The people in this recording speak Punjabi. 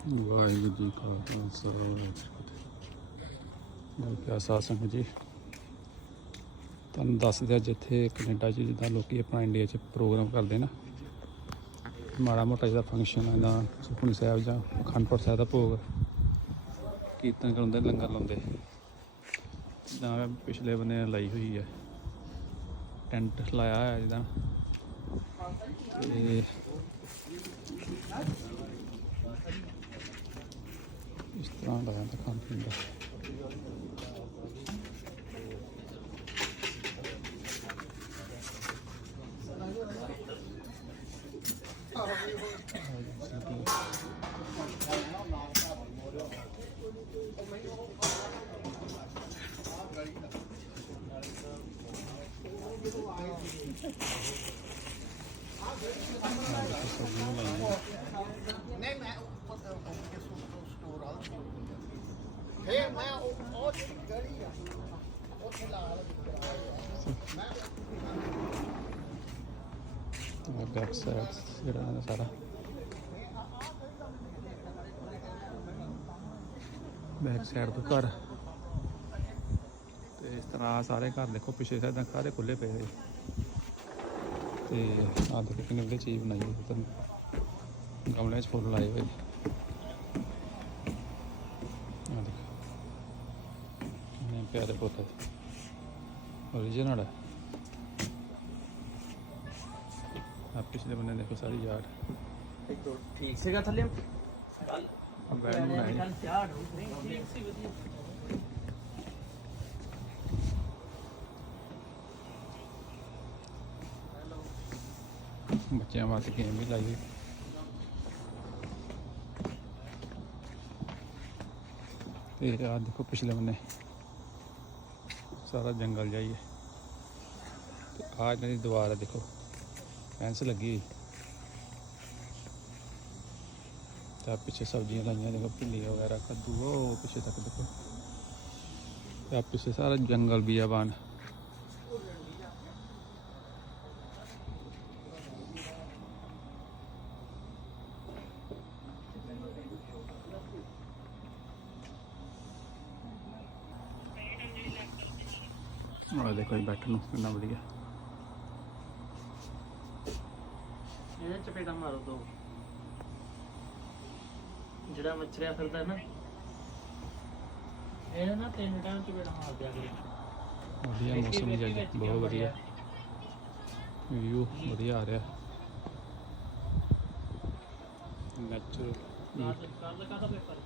ਵਾਹਿਗੁਰੂ ਜੀ ਕਾ ਖਾਲਸਾ, ਵਾਹਿਗੁਰੂ ਜੀ ਕੀ ਫਤਿਹ। ਮੈਂ ਕਿਹਾ ਸਾਧ ਜੀ, ਤੁਹਾਨੂੰ ਦੱਸ ਦਿਆ ਜਿੱਥੇ ਕੈਨੇਡਾ 'ਚ ਜਿੱਦਾਂ ਲੋਕੀ ਆਪਣਾ ਇੰਡੀਆ 'ਚ ਪ੍ਰੋਗਰਾਮ ਕਰਦੇ ਨਾ, ਮਾੜਾ ਮੋਟਾ ਜਿਹਦਾ ਫੰਕਸ਼ਨ ਹੈ ਜਾਂ ਸੁਖਮਨੀ ਸਾਹਿਬ ਜਾਂ ਅਖੰਡਪੁਰ ਸਾਹਿਬ ਦਾ ਭੋਗ, ਕੀਰਤਨ ਕਰਾਉਂਦੇ ਲੰਗਰ ਲਾਉਂਦੇ। ਜਾਂ ਪਿਛਲੇ ਬੰਨੇ ਲਾਈ ਹੋਈ ਹੈ ਟੈਂਟ ਲਾਇਆ ਹੋਇਆ ਜਿੱਦਾਂ। ਤੇ ਇਸ ਤਰ੍ਹਾਂ ਦਾ ਰਹਿੰਦਾ ਖਾਣ ਪੀਣ ਦਾ ਸਬਜ਼ੀਆਂ ਲਾਈਆਂ ਨਹੀਂ ਮੈਂ ਉੱਪਰ ਕੇ ਸਟੋਰ ਆ ਫੇਰ ਮੈਂ ਉਹ ਉਹ ਜਿਹੜੀ ਗਲੀ ਆ ਉੱਥੇ ਲਾ ਲਾ ਮੈਂ ਬੈਕ ਸਾਈਡ ਜਿਹੜਾ ਇਹਦਾ ਸਾਰਾ। ਬੈਕ ਸਾਈਡ ਤੋਂ ਘਰ। ਤੇ ਇਸ ਤਰ੍ਹਾਂ ਸਾਰੇ ਘਰ ਦੇਖੋ, ਪਿਛੇ ਸਾਈਡਾਂ ਸਾਰੇ ਖੁੱਲੇ ਪਏ ਹੋਏ। ਤੇ ਆਹ ਦੇਖੋ ਕਿੰਨੀ ਵਧੀਆ ਚੀਜ਼ ਬਣਾਈ ਹੋਈ ਤੇ ਗਮਲਿਆਂ 'ਚ ਫੁੱਲ ਲਾਏ ਹੋਏ ਆਹ ਦੇਖੋ। ਕਿੰਨੇ ਪਿਆਰੇ ਪੁੱਤ ਓਰੀਜਨਲ ਹੈ ਆ ਪਿਛਲੇ ਬੰਨੇ ਦੇਖੋ ਸਾਰੀ ਯਾਰ ਠੀਕ ਸੀਗਾ ਥੱਲੇ ਕੱਲ ਬੈਡ ਨੂੰ ਬਣਾਇਆ ਕੱਲ ਚਾੜ ਹੋ ਠੀਕ ਸੀ ਵਧੀਆ ਬੱਚਿਆਂ ਵਾਸਤੇ ਗੇਮ ਵੀ ਲਾਈ ਹੋਈ ਤੇ ਆ ਦੇਖੋ ਪਿਛਲੇ ਬੰਨੇ ਸਾਰਾ ਜੰਗਲ ਜਾਈਏ ਤੇ ਆ ਇਹਨਾਂ ਦੀ ਦੀਵਾਰ ਹੈ ਦੇਖੋ ਫੈਂਸ ਲੱਗੀ ਹੋਈ। ਤੇ ਪਿੱਛੇ ਸਬਜ਼ੀਆਂ ਲਾਈਆਂ, ਦੇਖੋ ਭਿੰਡੀ ਵਗੈਰਾ, ਕੱਦੂ, ਉਹ ਪਿੱਛੇ ਤੱਕ ਦੇਖੋ। ਤੇ ਪਿੱਛੇ ਸਾਰਾ ਜੰਗਲ ਬੀਆਬਾਨ ਆ ਦੇਖੋ ਇਹ ਬੈਠਣ ਨੂੰ ਕਿੰਨਾ ਵਧੀਆ। ਇਹਦੇ ਚਪੇਟਾ ਮਾਰੋ ਦੋ। ਜਿਹੜਾ ਮੱਛਰਿਆ ਫਿਰਦਾ ਨਾ ਇਹ ਨਾ ਤਿੰਨ ਟਾਈਮ ਚਪੇਟਾ ਮਾਰ ਦਿਆ ਕਰੇ। ਵਧੀਆ ਮੌਸਮ ਜੀ ਅੱਜ ਬਹੁਤ ਵਧੀਆ। ਵਿਊ ਵਧੀਆ ਆ ਰਿਹਾ। ਨੈਚੁਰਲ ਕੱਲ ਕੱਲ ਦਾ ਕਾਹਦਾ ਪੇਪਰ